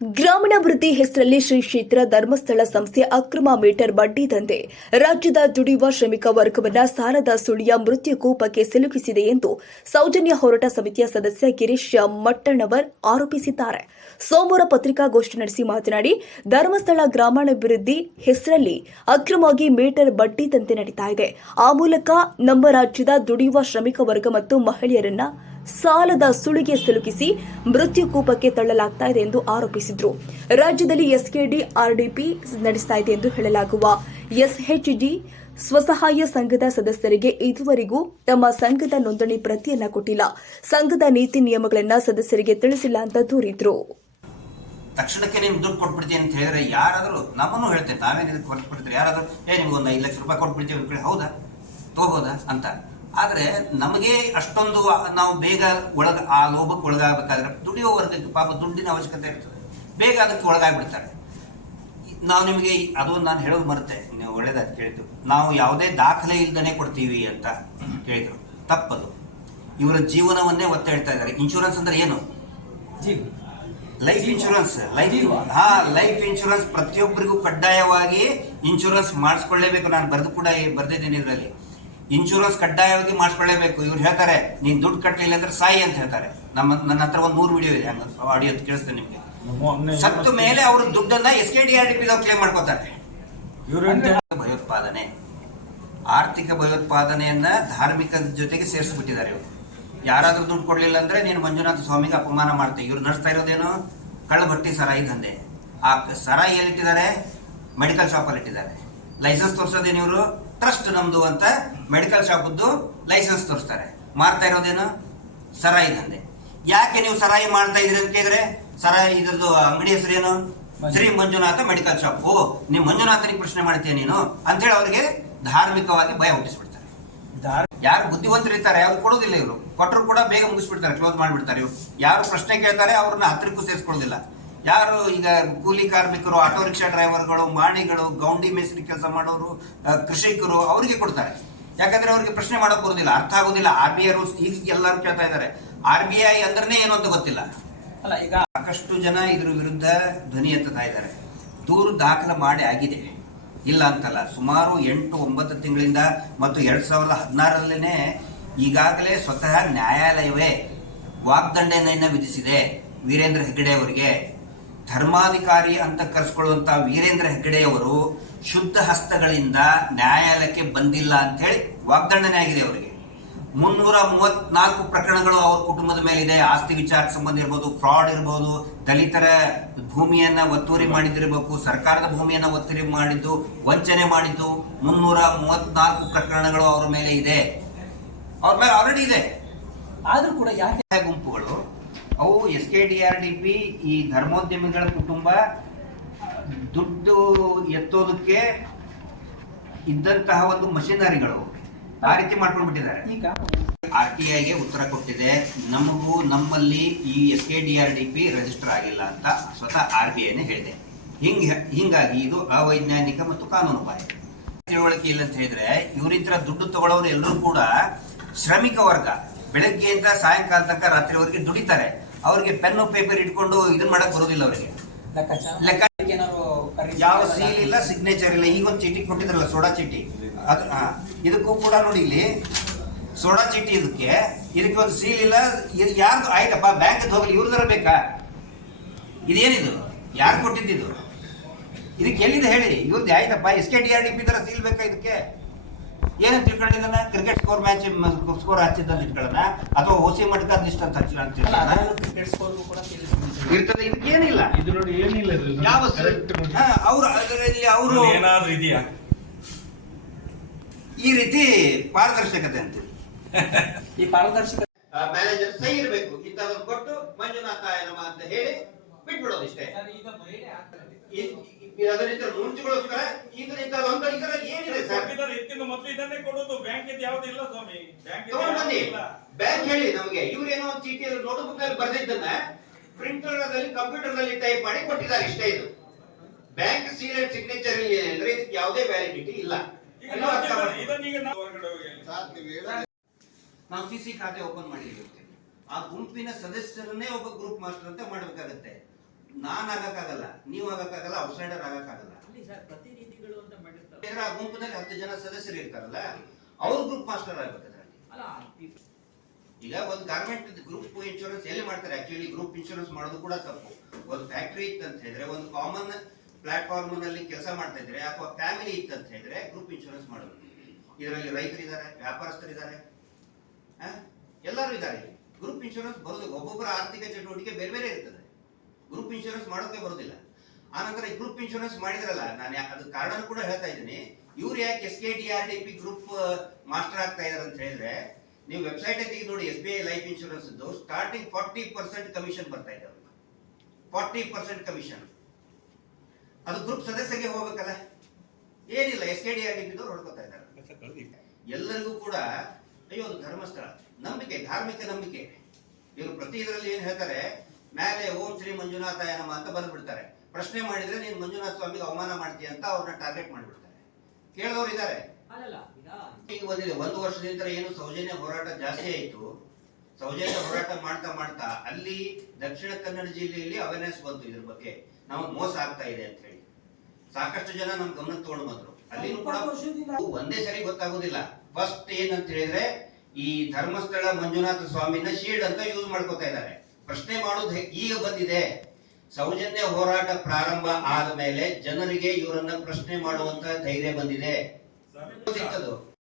ಗ್ರಾಮೀಣಾಭಿವೃದ್ಧಿ ಹೆಸರಲ್ಲಿ ಶ್ರೀ ಕ್ಷೇತ್ರ ಧರ್ಮಸ್ಥಳ ಸಂಸ್ಥೆ ಅಕ್ರಮ ಮೀಟರ್ ಬಡ್ಡಿ ದಂಧೆ ರಾಜ್ಯದ ದುಡಿಯುವ ಶ್ರಮಿಕ ವರ್ಗವನ್ನ ಸಾಲದ ಸುಳಿಯ ಮೃತ್ಯು ಕೂಪಕ್ಕೆ ಸಿಲುಕಿಸಿದೆ ಎಂದು ಸೌಜನ್ಯ ಹೋರಾಟ ಸಮಿತಿಯ ಸದಸ್ಯ ಗಿರೀಶ್ ಮಟ್ಟಣ್ಣವರ್ ಆರೋಪಿಸಿದ್ದಾರೆ. ಸೋಮವಾರ ಪತ್ರಿಕಾಗೋಷ್ಠಿ ನಡೆಸಿ ಮಾತನಾಡಿ, ಧರ್ಮಸ್ಥಳ ಗ್ರಾಮೀಣಾಭಿವೃದ್ಧಿ ಹೆಸರಲ್ಲಿ ಅಕ್ರಮವಾಗಿ ಮೀಟರ್ ಬಡ್ಡಿ ದಂಧೆ ನಡೀತಾ ಇದೆ. ಆ ಮೂಲಕ ನಮ್ಮ ರಾಜ್ಯದ ದುಡಿಯುವ ಶ್ರಮಿಕ ವರ್ಗ ಮತ್ತು ಮಹಿಳೆಯರನ್ನ ಸಾಲದ ಸುಳಿಗೆ ಸಿಲುಕಿಸಿ ಮೃತ್ಯು ಕೂಪಕ್ಕೆ ತಳ್ಳಲಾಗ್ತಾ ಇದೆ ಎಂದು ಆರೋಪಿಸಿದ್ರು. ರಾಜ್ಯದಲ್ಲಿ ಎಸ್ಕೆಡಿ, ಆರ್ಡಿಪಿ ನಡೆಸ್ತಾ ಇದೆ ಎಂದು ಹೇಳಲಾಗುವ ಎಸ್ಎಚ್ಡಿ ಸ್ವಸಹಾಯ ಸಂಘದ ಸದಸ್ಯರಿಗೆ ಇದುವರೆಗೂ ತಮ್ಮ ಸಂಘದ ನೋಂದಣಿ ಪ್ರತಿಯನ್ನ ಕೊಟ್ಟಿಲ್ಲ. ಸಂಘದ ನೀತಿ ನಿಯಮಗಳನ್ನ ಸದಸ್ಯರಿಗೆ ತಿಳಿಸಿಲ್ಲ ಅಂತ ದೂರಿದ್ರು. ತಕ್ಷಣಕ್ಕೆ ನಿಮ್ಗೆ ದುಡ್ಡು ಕೊಟ್ಬಿಡ್ತೀನಿ ಅಂತ ಹೇಳಿದ್ರೆ ಯಾರಾದರೂ ನಮ್ಮನ್ನು ಹೇಳ್ತೇವೆ ತಾವೇನಿದ್ರೆ ಇದಕ್ಕೆ ಕೊಟ್ಬಿಡ್ತೀರಿ ಯಾರಾದರೂ, ಏ ನಿಮ್ಗೆ ಒಂದು ಐದು ಲಕ್ಷ ರೂಪಾಯಿ ಕೊಟ್ಬಿಡ್ತೀವಿ ಹೌದಾ? ತಗೋಬೋದಾ ಅಂತ ಆದರೆ ನಮಗೆ ಅಷ್ಟೊಂದು ನಾವು ಬೇಗ ಒಳಗ ಆ ಲೋಭಕ್ಕೆ ಒಳಗಾಗಬೇಕಾದ್ರೆ ದುಡಿಯೋ ವರ್ಗಕ್ಕೆ ಪಾಪ ದುಡ್ಡಿನ ಅವಶ್ಯಕತೆ ಇರ್ತದೆ. ಬೇಗ ಅದಕ್ಕೆ ಒಳಗಾಗ್ಬಿಡ್ತಾರೆ. ನಾವು ನಿಮಗೆ ಅದು ನಾನು ಹೇಳೋದು ಮರುತ್ತೆ ನೀವು ಒಳ್ಳೇದಾಗಿ ಕೇಳಿದ್ದು. ನಾವು ಯಾವುದೇ ದಾಖಲೆ ಇಲ್ದನೆ ಕೊಡ್ತೀವಿ ಅಂತ ಕೇಳಿದ್ರು. ತಪ್ಪದು. ಇವರ ಜೀವನವನ್ನೇ ಒತ್ತ ಹೇಳ್ತಾ ಇದ್ದಾರೆ. ಇನ್ಶೂರೆನ್ಸ್ ಅಂದ್ರೆ ಏನು? ಲೈಫ್ ಇನ್ಶೂರೆನ್ಸ್ ಲೈಫ್ ಹಾ ಲೈಫ್ ಇನ್ಶೂರೆನ್ಸ್ ಪ್ರತಿಯೊಬ್ಬರಿಗೂ ಕಡ್ಡಾಯವಾಗಿ ಇನ್ಶೂರೆನ್ಸ್ ಮಾಡಿಸ್ಕೊಳ್ಳೇಬೇಕು. ನಾನು ಬರೆದು ಕೂಡ ಬರ್ದಿದ್ದೀನಿ ಇದರಲ್ಲಿ. ಇನ್ಶೂರೆನ್ಸ್ ಕಡ್ಡಾಯವಾಗಿ ಮಾಡಿಸ್ಕೊಳ್ಳೇಬೇಕು. ಇವ್ರು ಹೇಳ್ತಾರೆ ನೀನ್ ದುಡ್ಡು ಕಟ್ಟಲಿಲ್ಲ ಅಂದ್ರೆ ಸಾಯಿ ಅಂತ ಹೇಳ್ತಾರೆ. ನಮ್ಮ ನನ್ನ ಹತ್ರ ಒಂದು ಮೂರು ವಿಡಿಯೋ ಇದೆ ಹಂಗ ಆಡಿಯೋ ಕೇಳಿಸ್ತೇನೆ ನಿಮ್ಗೆ. ಸತ್ತ ಮೇಲೆ ಅವರು ದುಡ್ಡನ್ನ S K D R D P claim ಮಾಡ್ಕೋತಾರೆ. ಭಯೋತ್ಪಾದನೆ. ಆರ್ಥಿಕ ಭಯೋತ್ಪಾದನೆಯನ್ನ ಧಾರ್ಮಿಕ ಜೊತೆಗೆ ಸೇರಿಸ್ಬಿಟ್ಟಿದ್ದಾರೆ ಇವರು. ಯಾರಾದ್ರೂ ದುಡ್ಡು ಕೊಡ್ಲಿಲ್ಲ ಅಂದ್ರೆ ನೀನು ಮಂಜುನಾಥ ಸ್ವಾಮಿಗೆ ಅಪಮಾನ ಮಾಡ್ತೆ. ಇವ್ರು ನಡೆಸ್ತಾ ಇರೋದೇನು? ಕಳ್ಳಭಟ್ಟಿ ಸರಾಯಿ ದಂಧೆ. ಆ ಸರಾಯಿ ಎಲ್ಲಿಟ್ಟಿದ್ದಾರೆ ಮೆಡಿಕಲ್ ಶಾಪ್ ಅಲ್ಲಿ ಇಟ್ಟಿದ್ದಾರೆ ಲೈಸೆನ್ಸ್ ತೋರಿಸೋದೇನು ಇವರು? ಟ್ರಸ್ಟ್ ನಮ್ದು ಅಂತ ಮೆಡಿಕಲ್ ಶಾಪದ್ದು ಲೈಸೆನ್ಸ್ ತೋರಿಸ್ತಾರೆ. ಮಾರ್ತಾ ಇರೋದೇನು? ಸರಾಯಿ ದಂಧೆ. ಯಾಕೆ ನೀವು ಸರಾಯಿ ಮಾಡ್ತಾ ಇದ್ರಿ ಅಂತ ಕೇಳಿದ್ರೆ ಸರಾಯಿ ಇದ್ರದ್ದು ಅಂಗಡಿ ಹೆಸರೇನು ಶ್ರೀ ಮಂಜುನಾಥ ಮೆಡಿಕಲ್ ಶಾಪ್. ಓ ನೀವು ಮಂಜುನಾಥನಿಗೆ ಪ್ರಶ್ನೆ ಮಾಡ್ತೀಯ ನೀನು? ಅಂತೇಳಿ ಅವರಿಗೆ ಧಾರ್ಮಿಕವಾಗಿ ಭಯ ಹುಟ್ಟಿಸ್ಬಿಡ್ತಾರೆ. ಯಾರು ಬುದ್ಧಿವಂತರು ಇರ್ತಾರೆ ಅವ್ರು ಕೊಡೋದಿಲ್ಲ ಇವರು. ಕೊಟ್ಟರು ಕೂಡ ಬೇಗ ಮುಗಿಸ್ಬಿಡ್ತಾರೆ ಕ್ಲೋಸ್ ಮಾಡಿಬಿಡ್ತಾರೆ ಇವರು. ಯಾರು ಪ್ರಶ್ನೆ ಕೇಳ್ತಾರೆ ಅವ್ರನ್ನ ಹತ್ತಿರಕ್ಕೂ ಸೇರಿಸ್ಕೊಳ್ಳೋದಿಲ್ಲ. ಯಾರು ಈಗ ಕೂಲಿ ಕಾರ್ಮಿಕರು ಆಟೋ ರಿಕ್ಷಾ ಡ್ರೈವರ್ಗಳು ಮಾಣಿಗಳು ಗೌಂಡಿ ಮೇಸ್ತ್ರಿ ಕೆಲಸ ಮಾಡೋರು ಕೃಷಿಕರು ಅವರಿಗೆ ಕೊಡ್ತಾರೆ. ಯಾಕಂದ್ರೆ ಅವ್ರಿಗೆ ಪ್ರಶ್ನೆ ಮಾಡಕ್ ಬರೋದಿಲ್ಲ ಅರ್ಥ ಆಗೋದಿಲ್ಲ. ಆರ್ ಬಿ ಐರು ರೂಲ್ಸ್ ಈಗ ಎಲ್ಲರೂ ಕೇಳ್ತಾ ಇದ್ದಾರೆ. ಆರ್ ಬಿ ಐ ಅಂದ್ರೆ ಏನು ಅಂತ ಗೊತ್ತಿಲ್ಲ. ಅಲ್ಲ ಈಗ ಸಾಕಷ್ಟು ಜನ ಇದ್ರ ವಿರುದ್ಧ ಧ್ವನಿ ಎತ್ತುತ್ತಾ ಇದ್ದಾರೆ. ದೂರು ದಾಖಲೆ ಮಾಡಿ ಆಗಿದೆ. ಇಲ್ಲ ಅಂತಲ್ಲ ಸುಮಾರು ಎಂಟು ಒಂಬತ್ತು ತಿಂಗಳಿಂದ ಮತ್ತು ಎರಡ್ ಸಾವಿರದ ಹದಿನಾರರಲ್ಲೇ ಈಗಾಗಲೇ ಸ್ವತಃ ನ್ಯಾಯಾಲಯವೇ ವಾಗ್ದಂಡನೆಯನ್ನ ವಿಧಿಸಿದೆ. ವೀರೇಂದ್ರ ಹೆಗ್ಗಡೆ ಅವರಿಗೆ. ಧರ್ಮಾಧಿಕಾರಿ ಅಂತ ಕರೆಸ್ಕೊಳ್ಳುವಂತ ವೀರೇಂದ್ರ ಹೆಗ್ಗಡೆಯವರು ಶುದ್ಧ ಹಸ್ತಗಳಿಂದ ನ್ಯಾಯಾಲಯಕ್ಕೆ ಬಂದಿಲ್ಲ ಅಂತ ಹೇಳಿ ವಾಗ್ದಂಡನೆ ಆಗಿದೆ ಅವರಿಗೆ. ಮುನ್ನೂರ ಮೂವತ್ನಾಲ್ಕು ಪ್ರಕರಣಗಳು ಅವ್ರ ಕುಟುಂಬದ ಮೇಲಿದೆ. ಆಸ್ತಿ ವಿಚಾರಕ್ಕೆ ಸಂಬಂಧ ಇರ್ಬೋದು, ಫ್ರಾಡ್ ಇರ್ಬೋದು, ದಲಿತರ ಭೂಮಿಯನ್ನ ಒತ್ತುವರಿ ಮಾಡಿದಿರಬೇಕು ಸರ್ಕಾರದ ಭೂಮಿಯನ್ನ ಒತ್ತುವರಿ ಮಾಡಿದ್ದು, ವಂಚನೆ ಮಾಡಿದ್ದು ಮುನ್ನೂರ ಮೂವತ್ನಾಲ್ಕು ಪ್ರಕರಣಗಳು ಅವರ ಮೇಲೆ ಇದೆ. ಅವ್ರ ಮೇಲೆ ಆಲ್ರೆಡಿ ಇದೆ. ಆದರೂ ಕೂಡ ಯಾಕೆ ಗುಂಪುಗಳು ಅವು S K D R D P ಈ ಧರ್ಮೋದ್ಯಮಿಗಳ ಕುಟುಂಬ ದುಡ್ಡು ಎತ್ತೋದಕ್ಕೆ ಇದ್ದಂತಹ ಒಂದು ಮಷಿನರಿಗಳು ಆ ರೀತಿ ಮಾಡ್ಕೊಂಡ್ಬಿಟ್ಟಿದ್ದಾರೆ. ಈಗ ಆರ್ ಟಿ ಐಗೆ ಉತ್ತರ ಕೊಟ್ಟಿದೆ ನಮಗೂ ನಮ್ಮಲ್ಲಿ ಈ S K D R D P register ಆಗಿಲ್ಲ ಅಂತ ಸ್ವತಃ ಆರ್ ಬಿ ಐನೇ ಹೇಳಿದೆ. ಹಿಂಗ ಹಿಂಗಾಗಿ ಇದು ಅವೈಜ್ಞಾನಿಕ ಮತ್ತು ಕಾನೂನು ಬಾಹಿರ ತಿಳುವಳಿಕೆ ಇಲ್ಲ ಅಂತ ಹೇಳಿದ್ರೆ ಇವರಿದ್ರ ದುಡ್ಡು ತಗೊಳ್ಳೋರು ಎಲ್ಲರೂ ಕೂಡ ಶ್ರಮಿಕ ವರ್ಗ. ಬೆಳಗ್ಗೆಯಿಂದ ಸಾಯಂಕಾಲ ತನಕ ರಾತ್ರಿವರೆಗೆ ದುಡಿತಾರೆ. ಅವ್ರಿಗೆ ಪೆನ್ನು ಪೇಪರ್ ಇಟ್ಕೊಂಡು ಇದನ್ನ ಮಾಡಕ್ ಬರೋದಿಲ್ಲ ಅವರಿಗೆ. ಲೆಕ್ಕ ಯಾವ ಸೀಲ್ ಇಲ್ಲ ಸಿಗ್ನೇಚರ್ ಇಲ್ಲ. ಈಗ ಒಂದು ಚೀಟಿ ಕೊಟ್ಟಿದ್ರಲ್ಲ ಸೋಡಾ ಚೀಟಿ. ಅದು ಹಾ. ಇದಕ್ಕೂ ಕೂಡ ನೋಡಿ ಇಲ್ಲಿ ಸೋಡಾ ಚೀಟಿ ಇದಕ್ಕೆ ಇದಕ್ಕೆ ಒಂದು ಸೀಲ್ ಇಲ್ಲ. ಇದು ಯಾರ್ದು ಆಯ್ತಪ್ಪ ಬ್ಯಾಂಕ್ ಹೋಗಲಿ ಇವ್ರದರ ಬೇಕಾ? ಇದೇನಿದು? ಯಾರು ಕೊಟ್ಟಿದ್ದು ಇದಕ್ಕೆ ಎಲ್ಲಿದೆ ಹೇಳಿ? ಇವ್ರದ್ದು ಆಯ್ತಪ್ಪ S K D R D P ತರ ಸೀಲ್ ಬೇಕಾ ಇದಕ್ಕೆ? ಏನಂತ ತಿಳ್ಕೊಂಡಿದ್ದಾನ? ಕ್ರಿಕೆಟ್ ಸ್ಕೋರ್ ಮ್ಯಾಚ್ ಸ್ಕೋರ್ ಹಚ್ಚಿದ್ದಲ್ಲಿ ಇಟ್ಕೊಳ್ಳೋಣ ಅಥವಾ ಓಸಿ ಮಟ್ಕ ಲಿಸ್ಟ್ ಅಂತ ಹಚ್ಚಿಲ್ಲ ಅಂತ. ಇರ್ತದೆ ಇದಕ್ಕೇನಿಲ್ಲ ಇದು ನೋಡಿ ಏನಿಲ್ಲ. ಯಾವ ಅವರು ಅದರಲ್ಲಿ ಅವರು ಏನಾದ್ರೂ ಇದೆಯಾ? ಈ ರೀತಿ ಪಾರದರ್ಶಕತೆ ಅಂತ ಈ ಪಾರದರ್ಶಕ ಮ್ಯಾನೇಜರ್ ಸಹಿ ಇರಬೇಕು. ಇಂಥದನ್ನು ಕೊಟ್ಟು ಮಂಜುನಾಥ ಏನಮ್ಮ ಅಂತ ಹೇಳಿ ಬಿಟ್ಬಿಡೋದು ಇಷ್ಟೇ. ಅದರಿಂದ ಮುಂಚೆಗೋಸ್ಕರ ಇದರಿಂದ ಒಂದು ಇದರಲ್ಲಿ ಏನಿದೆ ಸರ್ ಕೊಟ್ಟಿದ್ದಾರೆ, ಎತ್ತಿನ ಮೊದಲು ಇದನ್ನೇ ಕೊಡೋದು ಬ್ಯಾಂಕ್ ಯಾವ್ದು ಇಲ್ಲ ಸ್ವಾಮಿ. ಬ್ಯಾಂಕ್ ತಗೊಂಡು ಬ್ಯಾಂಕ್ ಹೇಳಿ ನಮಗೆ. ಇವ್ರೇನೋ ಒಂದು ಚೀಟಿಯಲ್ಲಿ ನೋಟ್ ಬುಕ್ ಅಲ್ಲಿ ಬರೆದಿದ್ದನ್ನ ಪ್ರಿಂಟರ್ ಅಲ್ಲಿ ಕಂಪ್ಯೂಟರ್ನಲ್ಲಿ ಟೈಪ್ ಮಾಡಿ ಕೊಟ್ಟಿದ್ದಾರೆ. ಇಷ್ಟೇ ಇದು. ಬ್ಯಾಂಕ್ ಸೀಲ್ ಅಂಡ್ ಸಿಗ್ನೇಚರ್ ಅಂದ್ರೆ ಇದಕ್ಕೆ ಯಾವುದೇ ವ್ಯಾಲಿಡಿಟಿ ಇಲ್ಲ. ನಾವು ಸಿ ಸಿ ಖಾತೆ ಓಪನ್ ಮಾಡಿರ್ತೀವಿ. ಆ ಗುಂಪಿನ ಸದಸ್ಯರನ್ನೇ ಒಬ್ಬ ಗ್ರೂಪ್ ಮಾಸ್ಟರ್ ಅಂತ ಮಾಡಬೇಕಾಗತ್ತೆ. ನಾನ್ ಆಗಕ್ಕಾಗಲ್ಲ ನೀವು ಆಗಕ್ಕಾಗಲ್ಲ ಔಟ್ಸೈಡರ್ ಆಗಕ್ಕಾಗಲ್ಲ ಅಲ್ಲಿ ಸರ್ ಪ್ರತಿನಿಧಿಗಳು ಅಂತ ಮಾಡಿರ್ತಾರೆ ಯಾಕಂದ್ರೆ ಆ ಗುಂಪಿನಲ್ಲಿ ಹತ್ತು ಜನ ಸದಸ್ಯರು ಇರ್ತಾರಲ್ಲ ಅವ್ರ ಗ್ರೂಪ್ ಮಾಸ್ಟರ್ ಆಗ್ಬೇಕು ಅದರಲ್ಲಿ. ಈಗ ಒಂದು ಗಾರ್ಮೆಂಟ್ ಗ್ರೂಪ್ ಇನ್ಶೂರೆನ್ಸ್ ಎಲ್ಲಿ ಮಾಡ್ತಾರೆ? ಆಕ್ಚುಲಿ ಗ್ರೂಪ್ ಇನ್ಶೂರೆನ್ಸ್ ಮಾಡೋದು ಕೂಡ ತಪ್ಪು. ಒಂದು ಫ್ಯಾಕ್ಟ್ರಿ ಇತ್ತಂತ ಹೇಳಿದ್ರೆ ಒಂದು ಕಾಮನ್ ಪ್ಲಾಟ್ಫಾರ್ಮ್ನಲ್ಲಿ ಕೆಲಸ ಮಾಡ್ತಾ ಇದ್ರೆ ಅಥವಾ ಫ್ಯಾಮಿಲಿ ಇತ್ತಂತ ಹೇಳಿದ್ರೆ ಗ್ರೂಪ್ ಇನ್ಶೂರೆನ್ಸ್ ಮಾಡೋದು. ಇದರಲ್ಲಿ ರೈತರಿದ್ದಾರೆ ವ್ಯಾಪಾರಸ್ಥರು ಇದ್ದಾರೆ ಎಲ್ಲರೂ ಇದ್ದಾರೆ ಗ್ರೂಪ್ ಇನ್ಶೂರೆನ್ಸ್ ಬರೋದು ಒಬ್ಬೊಬ್ಬರ ಆರ್ಥಿಕ ಚಟುವಟಿಕೆ ಬೇರೆ ಬೇರೆ ಇರ್ತದೆ. ಗ್ರೂಪ್ ಇನ್ಶೂರೆನ್ಸ್ ಮಾಡೋಕೆ ಬರೋದಿಲ್ಲ. ಆನಂತರ ಈ ಗ್ರೂಪ್ ಇನ್ಶೂರೆನ್ಸ್ ಮಾಡಿದ್ರಲ್ಲ ನಾನು ಅದ್ರ ಅದು ಕಾರಣ ಕೂಡ ಹೇಳ್ತಾ ಇದ್ದೀನಿ. ಇವ್ರು ಯಾಕೆ S K D R D P group master ಆಗ್ತಾ ಇದಾರೆ ಅಂತ ಹೇಳಿದ್ರೆ ನೀವು ವೆಬ್ಸೈಟ್ ತೆಗೆದು ನೋಡಿ S B I life insurance starting forty percent commission ಬರ್ತಾ ಇದೆ ಫಾರ್ಟಿ ಪರ್ಸೆಂಟ್ ಕಮಿಷನ್ ಅದು ಗ್ರೂಪ್ ಸದಸ್ಯರಿಗೆ ಹೋಗ್ಬೇಕಲ್ಲ. ಏನಿಲ್ಲ S K D R D P ದವ್ರು ಹೊಡ್ಕೋತಾ ಇದ್ದಾರೆ. ಎಲ್ಲರಿಗೂ ಕೂಡ ಅಯ್ಯೋ ಅದು ಧರ್ಮಸ್ಥಳ. ನಂಬಿಕೆ ಧಾರ್ಮಿಕ ನಂಬಿಕೆ. ಇವರು ಪ್ರತಿ ಇದರಲ್ಲಿ ಏನ್ ಹೇಳ್ತಾರೆ ಮೇಲೆ ಓಂ ಶ್ರೀ ಮಂಜುನಾಥ ನಮ ಅಂತ ಬಂದ್ಬಿಡ್ತಾರೆ. ಪ್ರಶ್ನೆ ಮಾಡಿದ್ರೆ ನೀನ್ ಮಂಜುನಾಥ ಸ್ವಾಮಿಗೆ ಅವಮಾನ ಮಾಡ್ತೀಯ ಅಂತ ಅವ್ರನ್ನ ಟಾರ್ಗೆಟ್ ಮಾಡಿಬಿಡ್ತಾರೆ. ಕೇಳಿದವರು ಇದ್ದಾರೆ ಈಗ ಬಂದಿದೆ ಒಂದು ವರ್ಷದಿಂದ ಏನು ಸೌಜನ್ಯ ಹೋರಾಟ ಜಾಸ್ತಿ ಆಯಿತು. ಸೌಜನ್ಯ ಹೋರಾಟ ಮಾಡ್ತಾ ಮಾಡ್ತಾ ಅಲ್ಲಿ ದಕ್ಷಿಣ ಕನ್ನಡ ಜಿಲ್ಲೆಯಲ್ಲಿ ಅವೇರ್ನೆಸ್ ಬಂತು ಇದ್ರ ಬಗ್ಗೆ. ನಾವು ಮೋಸ ಆಗ್ತಾ ಇದೆ ಅಂತ ಹೇಳಿ. ಸಾಕಷ್ಟು ಜನ ನಮ್ ಗಮನ ತಗೊಂಡು ಬಂದ್ರು. ಅಲ್ಲಿ ಕೂಡ ಒಂದೇ ಸರಿ ಗೊತ್ತಾಗೋದಿಲ್ಲ. ಫಸ್ಟ್ ಏನಂತ ಹೇಳಿದ್ರೆ ಈ ಧರ್ಮಸ್ಥಳ ಮಂಜುನಾಥ ಸ್ವಾಮಿನ ಶೀಲ್ಡ್ ಅಂತ ಯೂಸ್ ಮಾಡ್ಕೋತಾ ಇದ್ದಾರೆ. ಪ್ರಶ್ನೆ ಮಾಡೋದು ಈಗ ಬಂದಿದೆ. ಸೌಜನ್ಯ ಹೋರಾಟ ಪ್ರಾರಂಭ ಆದ ಮೇಲೆ ಜನರಿಗೆ ಇವರನ್ನ ಪ್ರಶ್ನೆ ಮಾಡುವಂತ ಧೈರ್ಯ ಬಂದಿದೆ.